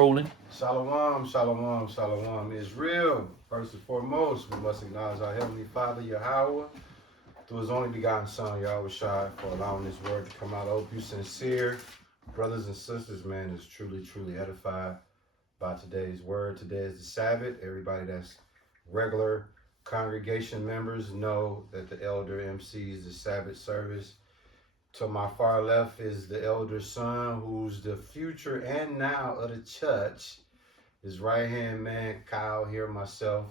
Rolling. Shalom, shalom, shalom. It's real. First and foremost, we must acknowledge our Heavenly Father, Yahweh, through His only begotten Son, Yahweh Shai, for allowing this word to come out. I hope you sincere. Brothers and sisters, man, is truly, truly edified by today's word. Today is the Sabbath. Everybody that's regular congregation members know that the elder MCs the Sabbath service. To my far left is the elder son, who's the future and now of the church. His right-hand man, Kyle, here, myself.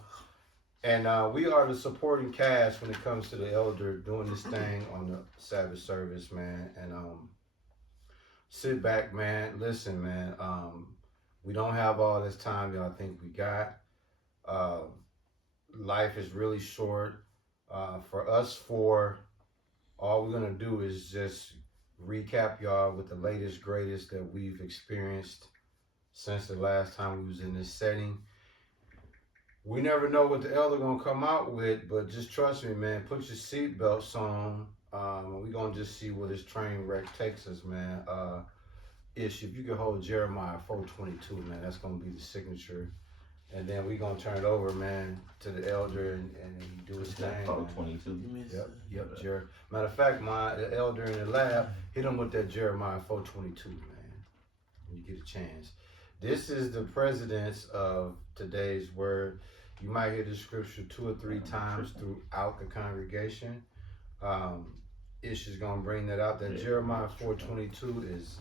And we are the supporting cast when it comes to the elder doing this thing on the Sabbath service, man. And sit back, man. Listen, man. We don't have all this time y'all think we got. Life is really short. For us, all we're going to do is just recap y'all with the latest, greatest that we've experienced since the last time we was in this setting. We never know what the elder going to come out with, but just trust me, man. Put your seatbelts on. We're going to just see where this train wreck takes us, man. Ish, if you could hold Jeremiah 4:22, man, that's going to be the signature. And then we're going to turn it over, man, to the elder and he do his thing. 4:22. Yep, Jeremiah. Matter of fact, the elder in the lab, hit him with that Jeremiah 4:22, man, when you get a chance. This is the precedence of today's word. You might hear the scripture 2 or 3 times throughout the congregation. Ish is going to bring that out. That Jeremiah 4:22 is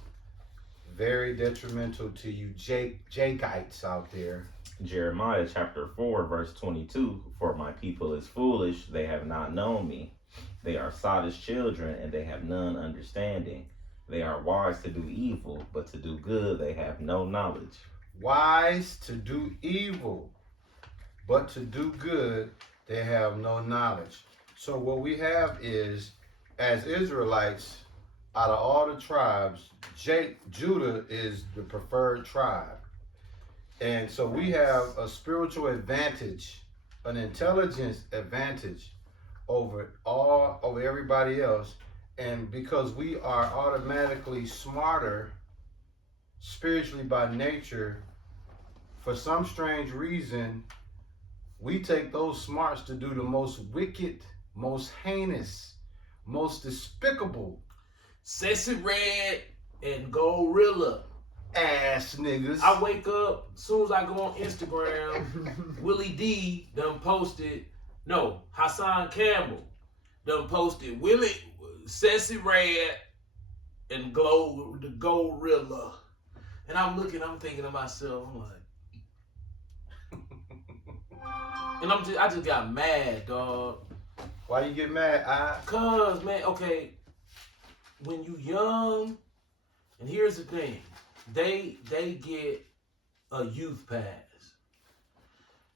very detrimental to you Jakites out there. Jeremiah chapter 4, verse 22. For my people is foolish, they have not known me. They are sottish children, and they have none understanding. They are wise to do evil, but to do good they have no knowledge. Wise to do evil, but to do good they have no knowledge. So what we have is, as Israelites, out of all the tribes, Judah is the preferred tribe. And so we have a spiritual advantage, an intelligence advantage over everybody else. And because we are automatically smarter spiritually by nature, for some strange reason, we take those smarts to do the most wicked, most heinous, most despicable, Sexy Red and Gorilla ass niggas. I wake up, as soon as I go on Instagram, Willie D done posted, no, Hassan Campbell done posted Sexy Red and the Gorilla. And I'm thinking to myself, I'm like, and I just got mad, dog. Why you get mad? Cause, man, okay, when you young, and here's the thing, they get a youth pass.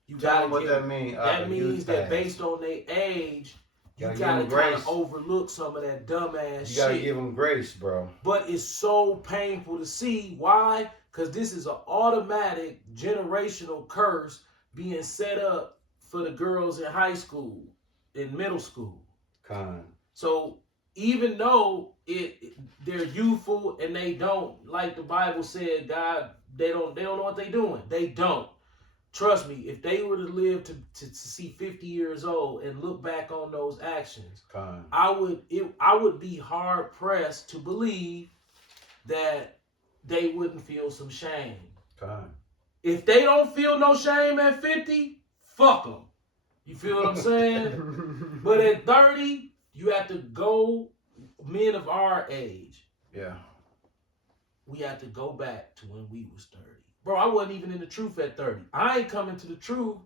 You Tell them what that means. That means that based on their age, you gotta kind of overlook some of that dumbass shit. You gotta give them grace, bro. But it's so painful to see. Why? Because this is an automatic generational curse being set up for the girls in high school, in middle school. So even though they're youthful and they don't, like the Bible said, God, they don't know what they're doing. They don't. Trust me, if they were to live to see 50 years old and look back on those actions, I would be hard pressed to believe that they wouldn't feel some shame. If they don't feel no shame at 50, fuck them. You feel what I'm saying? But at 30, you have to go, men of our age. Yeah. We have to go back to when we was 30. Bro, I wasn't even in the truth at 30. I ain't coming to the truth.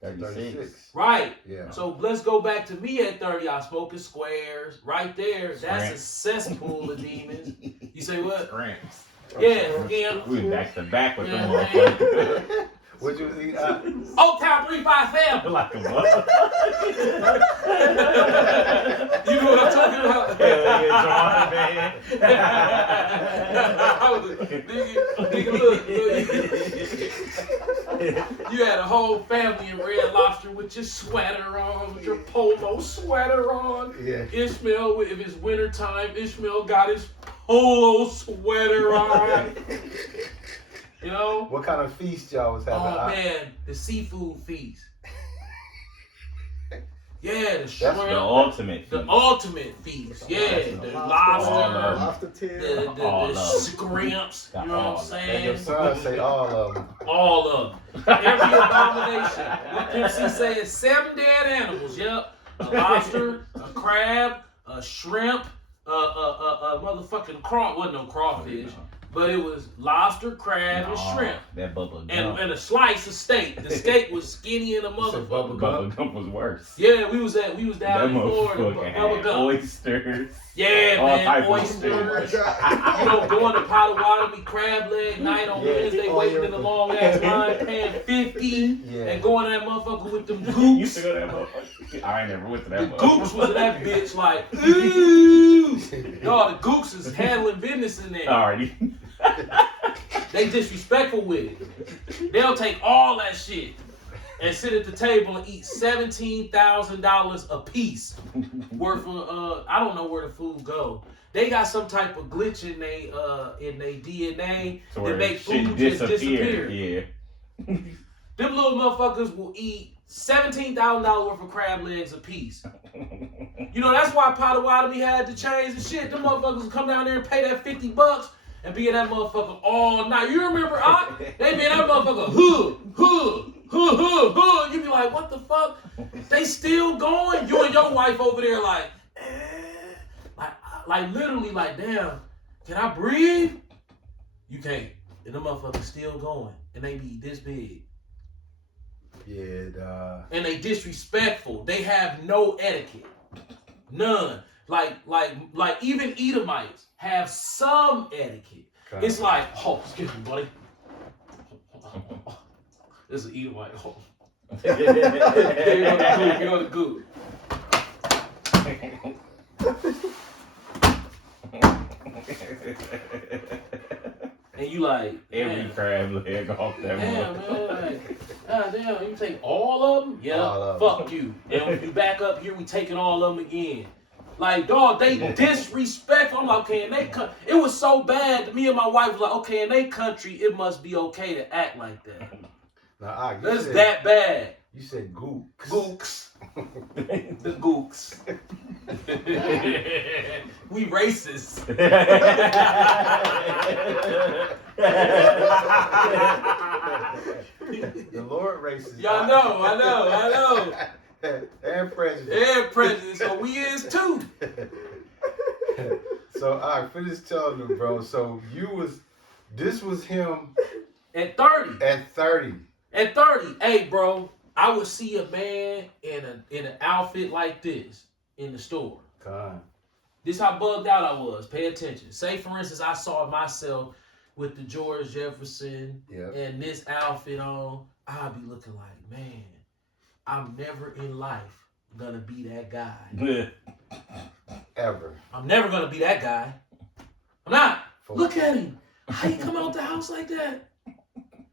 36. Right. Yeah. So let's go back to me at 30. I was smoking squares. Right there. That's a cesspool of demons. You say what? Scramps. Yeah. We back to back with them motherfuckers. What you eat? Old Town 357. Like a mother. You know what I'm talking about? Yeah, Nigga, look. You had a whole family in Red Lobster with your sweater on, with your polo sweater on. Yeah. Ishmael, if it's wintertime, Ishmael got his polo sweater on. know? What kind of feast y'all was having? Oh man, the seafood feast. Yeah, the shrimp. The ultimate. The feast. ultimate feast. Yeah, the lobster, the shrimps. You know what I'm And saying? your son say all of them. All of them. Every abomination. What Pimp C say is 7 dead animals. Yep. A lobster, a crab, a shrimp, a motherfucking wasn't no crawfish. But it was lobster, crab, and shrimp. That bubble gum. And a slice of steak. The steak was skinny and a motherfucker. Bubble gum was worse. Yeah, we was down in Florida. Bubble gum. Oysters. Yeah, all man, oysters. oysters. You know, going to Potawatomi crab leg night on Wednesday, waiting in the long ass line, paying $50, and going to that motherfucker with them You goops. used to go to that motherfucker? I ain't never went to that The motherfucker. gooks was in that bitch like, ooh. No, the gooks is handling business in there. Alrighty. They disrespectful with it. They'll take all that shit and sit at the table and eat $17,000 a piece worth of I don't know where the food go. They got some type of glitch in they DNA that make food just disappear. Yeah. Them little motherfuckers will eat $17,000 worth of crab legs a piece. You know, that's why Potawatomi had to change the shit. Them motherfuckers would come down there and pay that $50 and be in that motherfucker all night. You remember, they be in that motherfucker, you be like, what the fuck? They still going? You and your wife over there like literally like, damn, can I breathe? You can't. And the motherfucker's still going. And they be this big. Yeah, And they disrespectful. They have no etiquette. None. Like even Edomites have some etiquette. It's like, oh, excuse me, buddy. This is an Edomite. Oh. Here go the good. And you like every crab leg off that damn, motherfucker. man, like, God damn, you take all of them? Yeah, all of fuck you. And when you back up here, we taking all of them again. Like, dog, they disrespectful. I'm like, okay, it was so bad. Me and my wife was like, okay, in their country, it must be okay to act like that. Now, That's that bad. You said gooks. Gooks. The gooks. We racist. The Lord racist. Y'all know, I know. And prejudice. And prejudice, so we is too. So, all right, finish telling them, bro. So, this was him At 30. at 30. At 30, hey, bro, I would see a man in an outfit like this in the store. God. This how bugged out I was. Pay attention. Say, for instance, I saw myself with the George Jefferson and this outfit on. I'd be looking like, man, I'm never in life gonna be that guy. Ever. I'm never gonna be that guy. I'm not. Look at him. How you come out the house like that?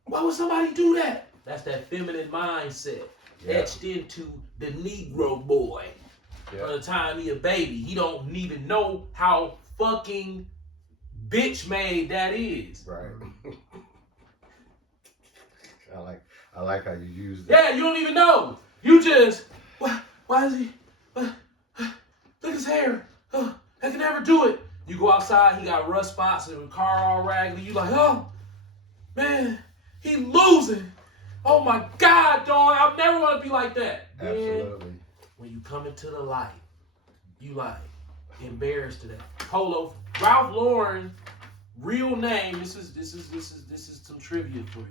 Why would somebody do that? That's that feminine mindset etched into the Negro boy. By the time he a baby, he don't even know how fucking bitch made that is. Right. I like how you use that. Yeah, you don't even know. You just why is he? Look at his hair. I can never do it. You go outside, he got rust spots and the car all raggedy. You like, oh man, he losing. Oh my God, dog! I never want to be like that. Absolutely. When you come into the light, you like embarrassed to that. Polo, Ralph Lauren, real name. This is some trivia for you.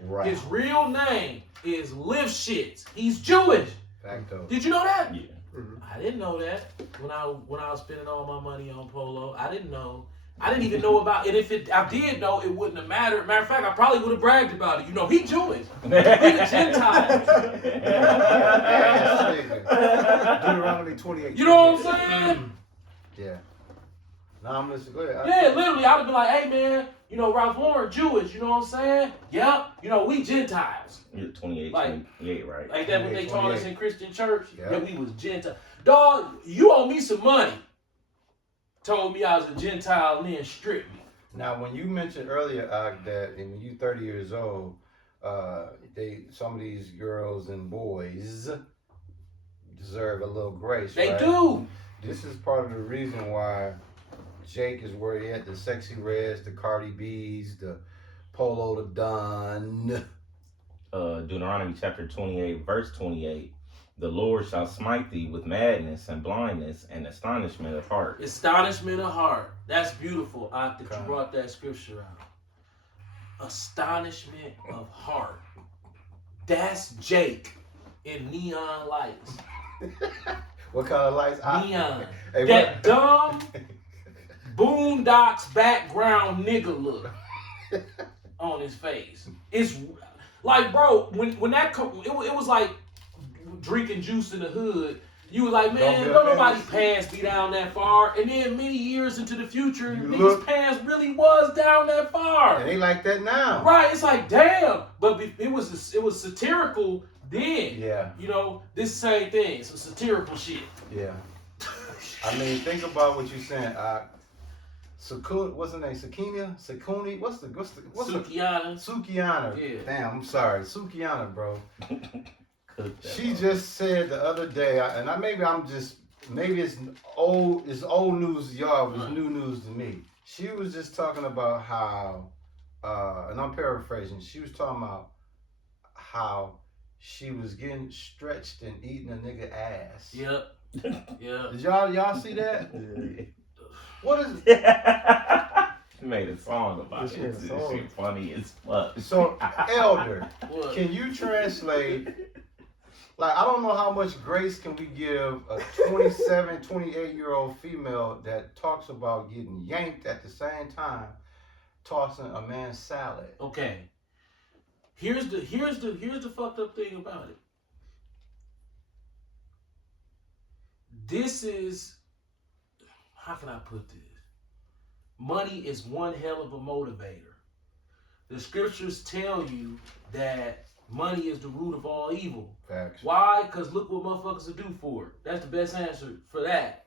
Right. His real name is Lifshitz. He's Jewish. Facto. Did you know that? Yeah. I didn't know that when I was spending all my money on Polo. I didn't know. I didn't even know about it. If I did know, it wouldn't have mattered. Matter of fact, I probably would have bragged about it. You know, he Jewish. He a Gentile. Deuteronomy 28. You know what I'm saying? Yeah. No, I'm listening. Go ahead. Yeah, literally, I'd have been like, hey, man, you know, Ralph Lauren, Jewish, you know what I'm saying? Yep. You know, we Gentiles. You're 28, Like- 28, right? Like that what they taught us in Christian church? Yeah. Yeah, we was Gentile. Dog, you owe me some money. Told me I was a Gentile and then stripped me. Now, when you mentioned earlier, that and when you 30 years old, some of these girls and boys deserve a little grace. They right? do. This is part of the reason why Jake is where he at. The Sexy Reds, the Cardi B's, the Polo the Don. Deuteronomy chapter 28, verse 28. The Lord shall smite thee with madness and blindness and astonishment of heart. Astonishment of heart. That's beautiful, that you Okay. brought that scripture out. Astonishment of heart. That's Jake in neon lights. What kind of lights? Neon. Hey, That dumb Boondocks background nigga look on his face. It's like, bro, when that it was like drinking juice in the hood. You was like, man, Don't don't be a nobody pants. pants be down that far. And then many years into the future, You niggas' look- pants really was down that far. It ain't like that now. Right? It's like, damn. But it was satirical then. Yeah, You know, this same thing, some satirical shit. yeah. I mean, think about what you're saying. What's her name? Sakuni? What's the Sukiana. Sukiana. Yeah. Damn, I'm sorry. Sukiana, bro. Cook that She up. just said the other day, maybe it's old news to y'all, but it's Right. new news to me. She was just talking about how, and I'm paraphrasing, she was talking about how she was getting stretched and eating a nigga ass. Yep. Yep. Did y'all see that? Yeah. What is She made a song about She it. made a This song. shit funny as fuck. so Elder? What? Can you translate? Like, I don't know how much grace can we give a 27, 28-year-old female that talks about getting yanked at the same time, tossing a man's salad. Okay. Here's the fucked up thing about it. This is, how can I put this? Money is one hell of a motivator. The scriptures tell you that money is the root of all evil. Facts. Why? Because look what motherfuckers will do for it. That's the best answer for that.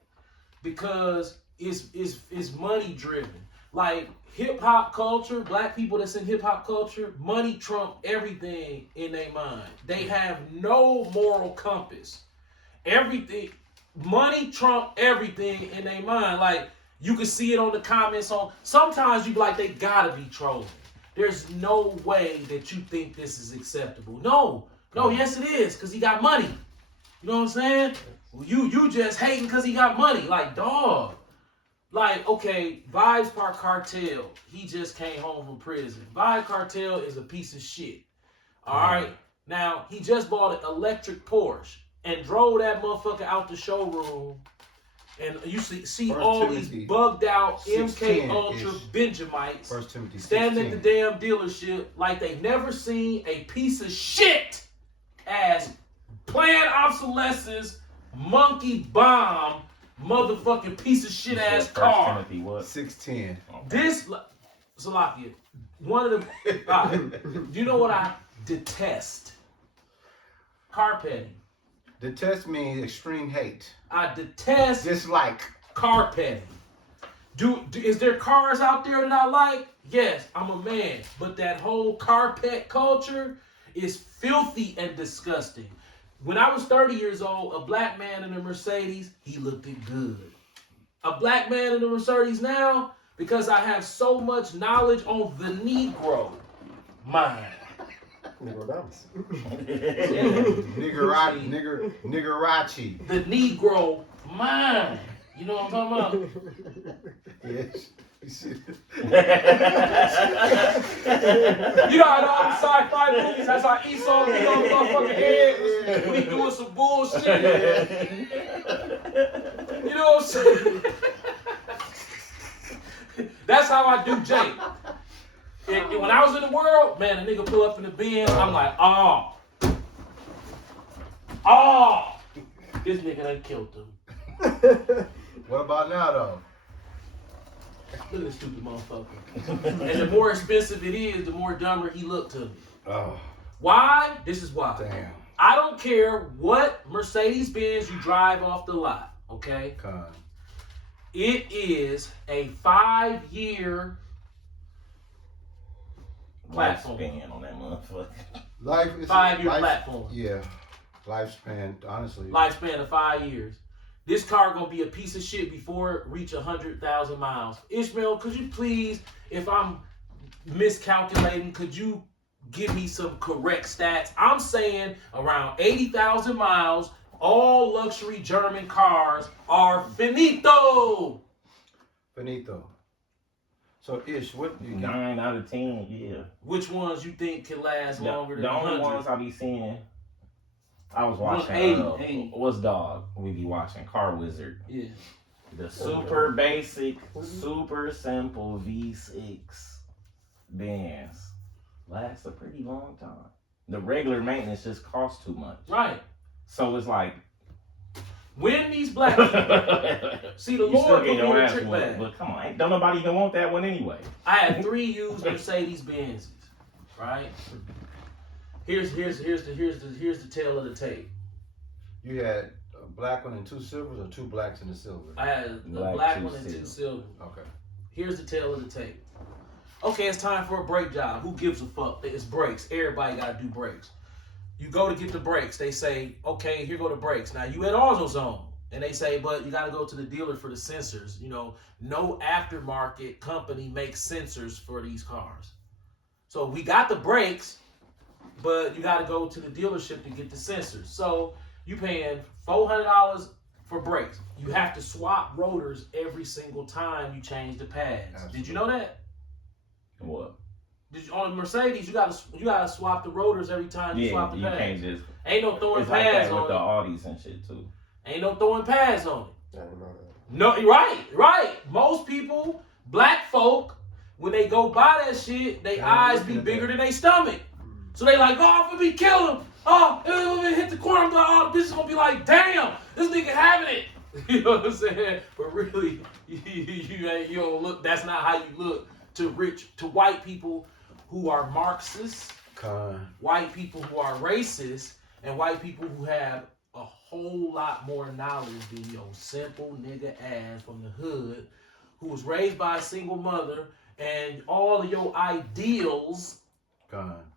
Because it's money driven. Like hip hop culture, black people that's in hip hop culture, money trump everything in their mind. They have no moral compass. Everything, money trump everything in their mind. Like you can see it on the comments on. Sometimes you be like, they gotta be trolling. There's no way that you think this is acceptable. No, yes it is, cause he got money. You know what I'm saying? Well, you just hating cause he got money. Like dog. Like, okay, Vybz Cartel, he just came home from prison. Vybz Cartel is a piece of shit. Alright? Now, he just bought an electric Porsche and drove that motherfucker out the showroom. And you see First all Timothy these bugged out MK 16-ish. Ultra Benjamites 1 Timothy 16. standing at the damn dealership like they never seen a piece of shit as planned obsolescence, monkey bomb, motherfucking piece of shit ass First car. Timothy what? 6:10. This, Salakia, one of the, you know what I detest? Car petting. Detest means extreme hate. I detest Dislike. car petting. Is there cars out there that I like? Yes, I'm a man. But that whole car pet culture is filthy and disgusting. When I was 30 years old, a black man in a Mercedes, he looked it good. A black man in a Mercedes now, because I have so much knowledge on the Negro mind. Negro Dallas. Niggerachi. The Negro mind. You know what I'm talking about? Yes. You see? You know how in all the sci-fi movies, that's how Esau get on the motherfucking head when he doing some bullshit. You know what I'm saying? That's how I do Jake. And when I was in the world, man, a nigga pull up in the bin, I'm like, oh, this nigga done killed him. What about now, though? Look at this stupid motherfucker. And the more expensive it is, the more dumber he looked to me. Oh, Why? This is why. damn. I don't care what Mercedes-Benz you drive off the lot, okay? Con. It is a 5-year platform. Lifespan on that motherfucker. Life is 5-year life, platform. Yeah, lifespan. Honestly, Lifespan of 5 years. This car gonna be a piece of shit before it reach 100,000 miles. Ishmael, could you please, if I'm miscalculating, could you give me some correct stats? I'm saying around 80,000 miles, all luxury German cars are finito. finito. So Ish, what you 9 out of 10, yeah. Which ones you think can last longer than The only 100? ones I be seeing, I was watching, 80. what's dog? We be watching Car Wizard. Yeah. The super basic, super simple V6 Benz lasts a pretty long time. The regular maintenance just costs too much. Right. So it's like, When these black see the you still Lord get put me in your a ass trick whooped, bag. but come on, don't nobody even want that one anyway. I had 3 used Mercedes Benzes, right? Here's the tail of the tape. You had a black one and 2 silvers, or 2 blacks and a silver? I had a Black, black 2 one and 2 silver. silver. Okay. Here's the tail of the tape. Okay, it's time for a brake job. Who gives a fuck? It's brakes. Everybody gotta do brakes. You go to get the brakes. They say, okay, here go the brakes. Now you at AutoZone. And they say, but you got to go to the dealer for the sensors. You know, no aftermarket company makes sensors for these cars. So we got the brakes, but you got to go to the dealership to get the sensors. So you paying $400 for brakes. You have to swap rotors every single time you change the pads. Absolutely. Did you know that? What? On a Mercedes, you gotta swap the rotors every time you swap the you pads. can't just. Ain't no throwing It's like pads that with on the it. Audis and shit too. Ain't no throwing pads on it. I didn't know that. No, right. Most people, black folk, when they go buy that shit, they eyes be bigger than they stomach. So they like, oh, I'm gonna be killing him. Oh, if we hit the corner, I'm like, oh, the bitch is gonna be like, damn, this nigga having it. You know what I'm saying? But really, you don't look. That's not how you look to white people who are Marxists, white people who are racist, and white people who have a whole lot more knowledge than your simple nigga ass from the hood, who was raised by a single mother, and all of your ideals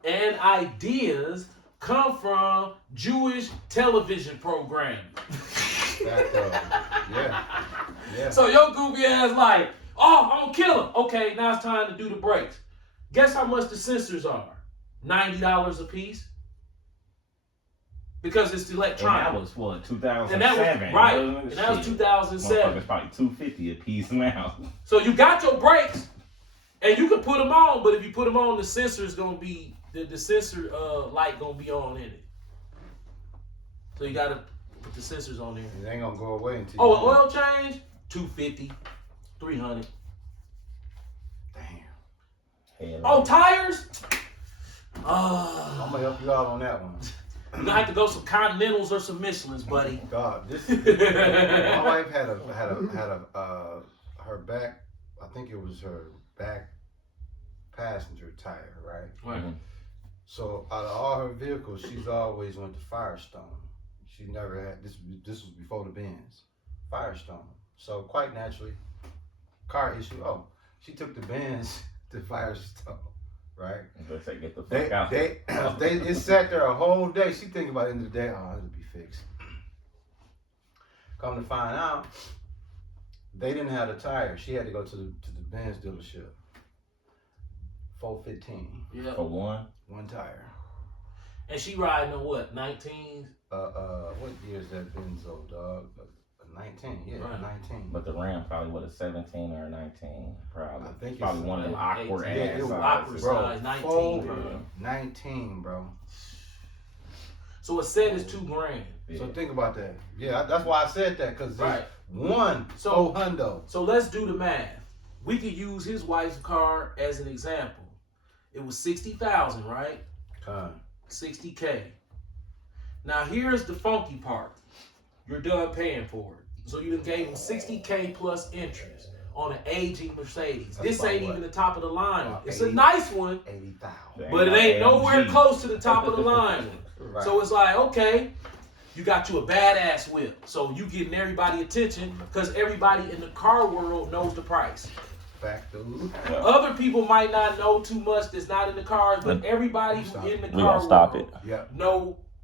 and ideas come from Jewish television programming. Yeah. So your goofy ass like, oh, I'm gonna kill him. Okay, now it's time to do the brakes. Guess how much the sensors are? $90 a piece. Because it's electronic. And that was what, 2007? And that was right. And that was 2007. It's probably $250 a piece now. So you got your brakes, and you can put them on. But if you put them on, the sensor's gonna be the sensor light gonna be on in it. So you gotta put the sensors on there. It ain't gonna go away until. Oh, an oil change, $250, $300. Damn. Oh, tires. I'm gonna help you out on that one. You're gonna have to go some Continentals or some Michelins, buddy. God, my wife had her back. I think it was her back passenger tire, right? Right. So out of all her vehicles, she's always went to Firestone. She never had this. This was before the Benz, Firestone. So quite naturally, car issue. Oh, she took the Benz to Firestone, right? Let's say get the fuck out. It sat there a whole day. She thinking about the end of the day. Oh, it'll be fixed. Come to find out, they didn't have the tire. She had to go to the Benz dealership. $415. Yeah. For one tire. And she riding on what? 19? What year is that Benzo, dog? 19, yeah, Right. 19. But the Ram probably was a 17 or a 19, probably. I think it's Probably one of them awkward 18. ass Yeah, it was sizes. awkward Bro, size, 19, bro. 19, bro. So a set is $2,000. Yeah. So think about that. Yeah, that's why I said that, because Right. one, So- hundo. So let's do the math. We could use his wife's car as an example. It was 60,000, right? 60K. Now here's the funky part. You're done paying for it. So you done gave him 60K plus interest on an aging Mercedes. That's This about ain't what? even the top of the line. About It's a 80. nice one, 80,000. but it ain't nowhere AMG. close to the top of the line one. Right. So it's like, okay, you got you a badass whip. So you getting everybody attention because everybody in the car world knows the price. back, dude. Other people might not know too much that's not in the cars, but everybody who in the We car gonna stop world it. Yep. know